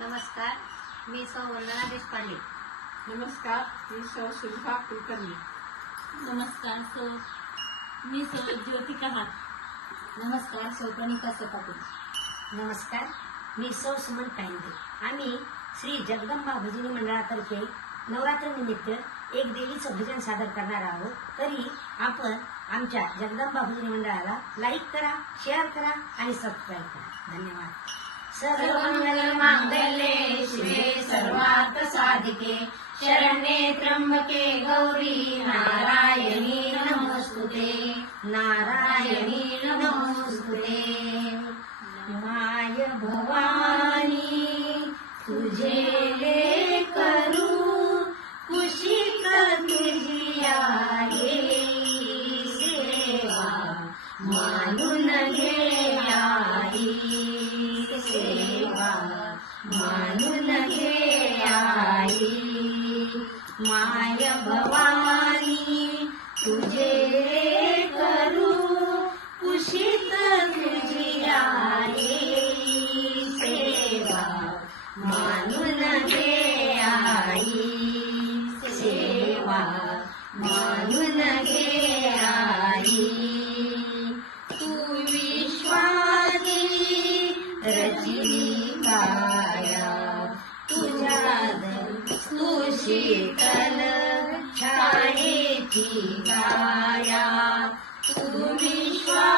नमस्कार मी सौ वंदना देशपांडे. नमस्कार मी सौ सुलभा कुलकर्णी. नमस्कार सो. मी सौ ज्योतिका हात. नमस्कार सौ प्रणिता सपाटे. नमस्कार मी सौ सुमन कायंदे. आम्ही श्री जगदंबा भजनी मंडळातर्फे नवरात्र निमित्त एक देवीचं भजन सादर करणार आहोत. तरी आपण आमच्या जगदंबा भजनी मंडळाला लाईक करा शेअर करा आणि सबस्क्राईब करा. धन्यवाद. सर्वमङ्गलमाङ्गल्ये शिवे सर्वार्थ साधिके शरण्ये त्र्यम्बके गौरी नारायणी नमोस्तुते नारायणी नमोस्तुते। माय भवानी तुझे ले करू कुशिक तुझी आहे सेवा मानून घे। माय भवानी तुझे करू कुशित तुझी आहे सेवा. मानून घे शीतल छायेची काया तू विश्वाची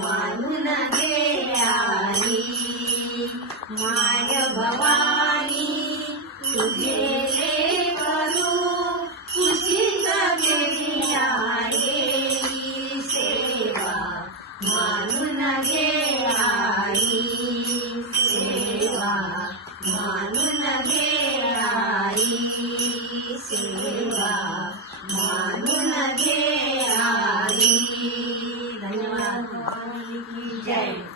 मानून घे आई माय भवानी तुझे Yeah.